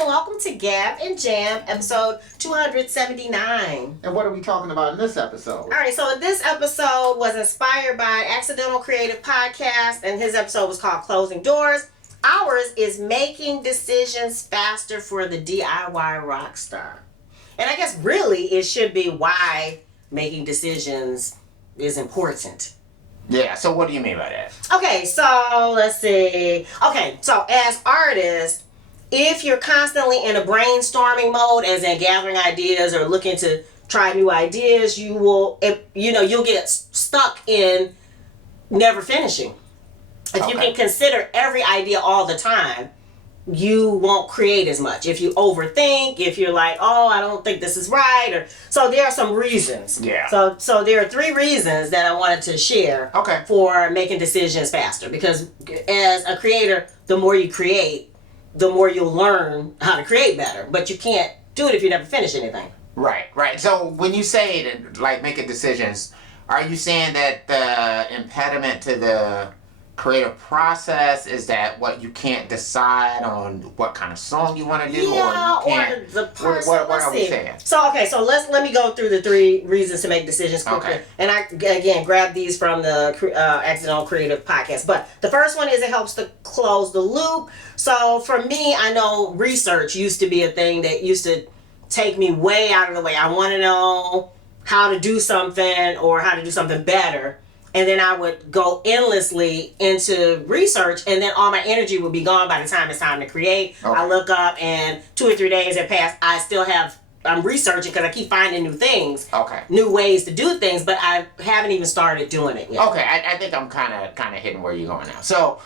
and welcome to Gab and Jam, episode 279. And what are we talking about in this episode? All right, so this episode was inspired by Accidental Creative Podcast, and his episode was called Closing Doors. Ours is Making Decisions Faster for the D.I.Y. Rockstar. And I guess really it should be why making decisions is important. Yeah, so what do you mean by that? Okay, so let's see. Okay, so as artists, if you're constantly in a brainstorming mode, as in gathering ideas or looking to try new ideas, you'll get stuck in never finishing. If you can consider every idea all the time, you won't create as much. If you overthink, if you're like, oh, I don't think this is right, so there are some reasons. Yeah. So there are 3 reasons that I wanted to share for making decisions faster. Because as a creator, the more you create, the more you'll learn how to create better. But you can't do it if you never finish anything. Right. So when you say that, like making decisions, are you saying that the impediment to the creative process is that what you can't decide on what kind of song you want to do, or the person. What are we saying? So let me go through the 3 reasons to make decisions quicker. Okay. And I again grabbed these from the Accidental Creative Podcast. But the first one is it helps to close the loop. So for me, I know research used to be a thing that used to take me way out of the way. I want to know how to do something or how to do something better. And then I would go endlessly into research, and then all my energy would be gone by the time it's time to create. Okay. I look up, and 2 or 3 days have passed. I'm researching because I keep finding new things, new ways to do things, but I haven't even started doing it yet. Okay, I think I'm kind of hitting where you're going now. So,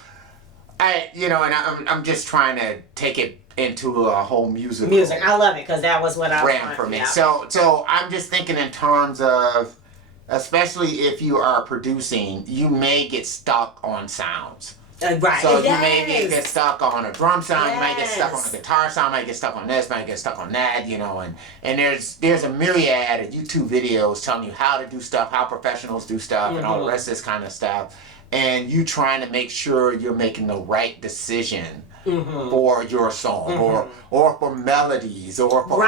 I'm just trying to take it into a whole music. I love it because that was what I ran for me. Yeah. So I'm just thinking in terms of, especially if you are producing, you may get stuck on sounds. Right. So you may get stuck on a drum sound, you might get stuck on a guitar sound, might get stuck on this, might get stuck on that, and there's a myriad of YouTube videos telling you how to do stuff, how professionals do stuff, and all the rest of this kind of stuff. And you trying to make sure you're making the right decision for your song, or for melodies, or for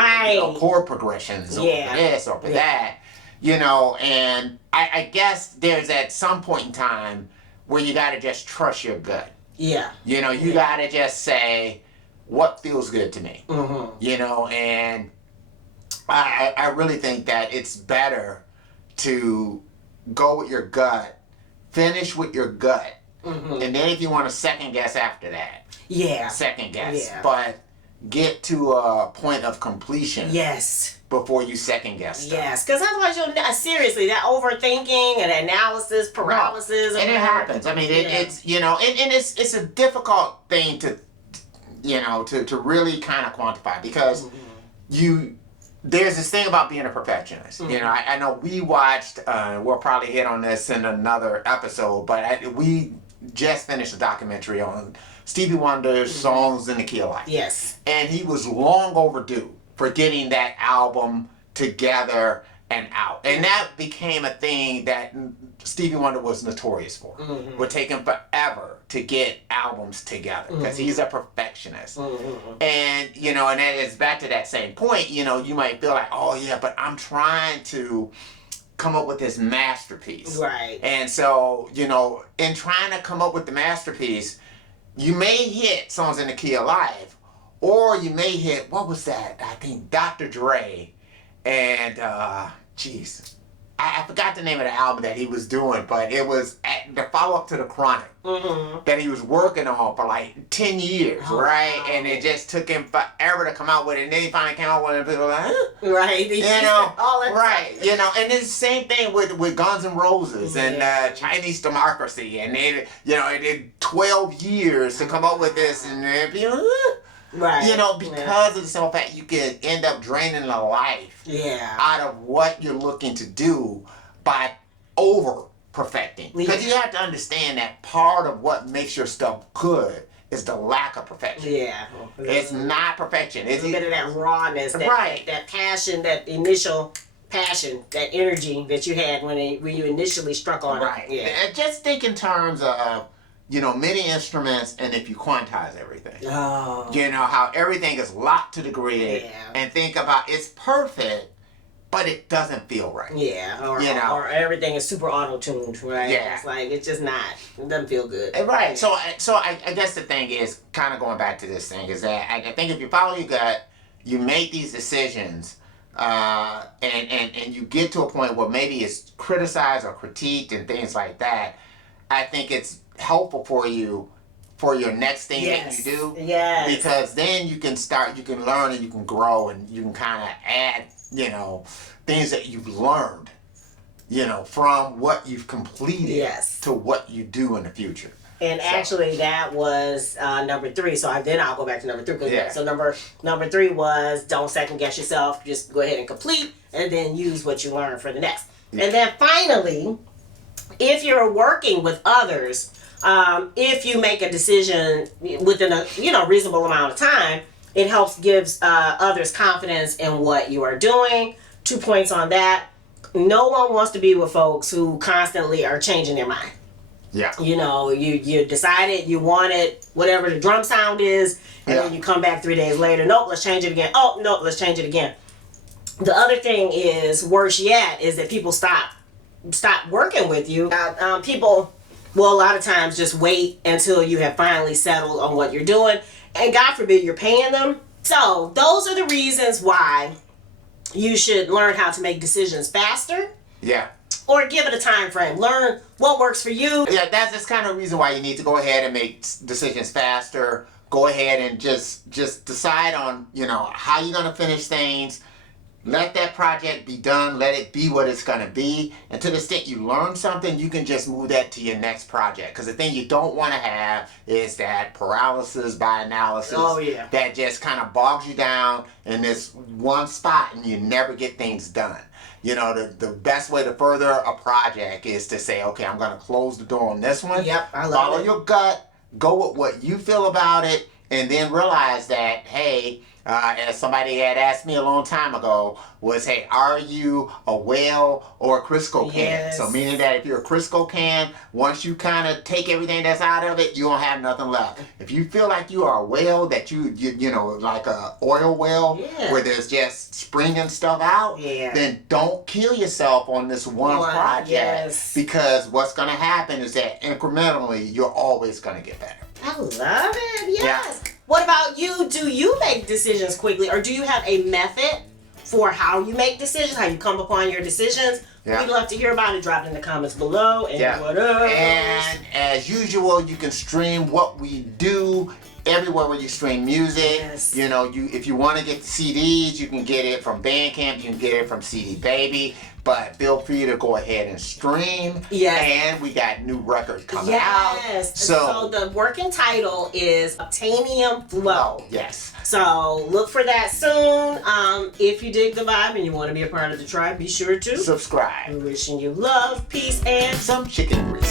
chord progressions, or for this, or for that. And I guess there's at some point in time where you got to just trust your gut. Yeah. You got to just say, what feels good to me? And I really think that it's better to go with your gut, finish with your gut, and then if you want to second guess after that, second guess. Yeah. But get to a point of completion. Yes. Before you second guess stuff. Yes, because otherwise seriously, that overthinking and analysis, paralysis. And it happens. I mean, it's, and it's a difficult thing to really kind of quantify because there's this thing about being a perfectionist. I know we watched, we'll probably hit on this in another episode, but we just finished a documentary on Stevie Wonder's Songs in the Key of Life. Yes. And he was long overdue for getting that album together and out. And that became a thing that Stevie Wonder was notorious for. It would take him forever to get albums together because he's a perfectionist. And, and that is back to that same point, you might feel like, oh yeah, but I'm trying to come up with this masterpiece. Right. And so, in trying to come up with the masterpiece, you may hit Songs in the Key of Life, or you may hit, what was that? I think Dr. Dre and, I forgot the name of the album that he was doing, but it was the follow-up to The Chronic that he was working on for like 10 years, right? Wow. And it just took him forever to come out with it, and then he finally came out with it, and people were like, huh? Right. And it's the same thing with Guns N' Roses and Chinese Democracy, and it did 12 years to come up with this, and then people, right. Because of the simple fact you could end up draining the life out of what you're looking to do by over perfecting. Because you have to understand that part of what makes your stuff good is the lack of perfection. Yeah. It's not perfection. It's a bit of that rawness, that passion, that initial passion, that energy that you had when you initially struck on it. Right. Yeah. And just think in terms of you know, MIDI instruments, and if you quantize everything. Oh. You know, how everything is locked to the grid, and think about it's perfect, but it doesn't feel right. Yeah, or everything is super auto-tuned, right? Yeah. It's like, it's just not, it doesn't feel good. Right, so I guess the thing is, kind of going back to this thing, is that I think if you follow your gut, you make these decisions, and you get to a point where maybe it's criticized or critiqued and things like that, I think it's helpful for you for your next thing that you do. Yes. Because then you can learn and you can grow and you can kind of add, you know, things that you've learned, you know, from what you've completed to what you do in the future. And actually, that was number 3. So then I'll go back to number 3. Yeah. So number 3 was don't second guess yourself. Just go ahead and complete, and then use what you learned for the next. Yeah. And then finally, if you're working with others, if you make a decision within a reasonable amount of time, it helps gives others confidence in what you are doing. 2 points on that. No one wants to be with folks who constantly are changing their mind. Yeah. You know, you decided you wanted whatever the drum sound is, and then you come back 3 days later. Nope, let's change it again. Oh, nope, let's change it again. The other thing is, worse yet, is that people stop working with you. People will a lot of times just wait until you have finally settled on what you're doing, and God forbid you're paying them. So those are the reasons why you should learn how to make decisions faster. Yeah. Or give it a time frame. Learn what works for you. Yeah, that's kind of the reason why you need to go ahead and make decisions faster. Go ahead and just decide on, you know, how you're going to finish things. Let that project be done. Let it be what it's going to be. And to the extent you learn something, you can just move that to your next project. Because the thing you don't want to have is that paralysis by analysis. Oh, yeah. That just kind of bogs you down in this one spot and you never get things done. You know, the best way to further a project is to say, okay, I'm going to close the door on this one. Yep, I love Follow it. your gut. Go with what you feel about it. And then realize that, hey, as somebody had asked me a long time ago, was, hey, are you a whale or a Crisco can? Yes. So meaning that if you're a Crisco can, once you kind of take everything that's out of it, you don't have nothing left. If you feel like you are a whale, that you know, like a oil well, where there's just springing stuff out, then don't kill yourself on this one project, because what's going to happen is that incrementally, you're always going to get better. I love it. Yes. Yeah. What about you? Do you make decisions quickly, or do you have a method for how you make decisions, how you come upon your decisions? Yeah. We'd love to hear about it. Drop it in the comments below. And what else? And as usual, you can stream what we do everywhere where you stream music. Yes. You know, if you want to get the CDs, you can get it from Bandcamp, you can get it from CD Baby. But feel free to go ahead and stream. Yes. And we got new records coming out. Yes. So the working title is Obtainium Flow. Yes. So look for that soon. If you dig the vibe and you want to be a part of the tribe, be sure to subscribe. We're wishing you love, peace, and some chicken grease.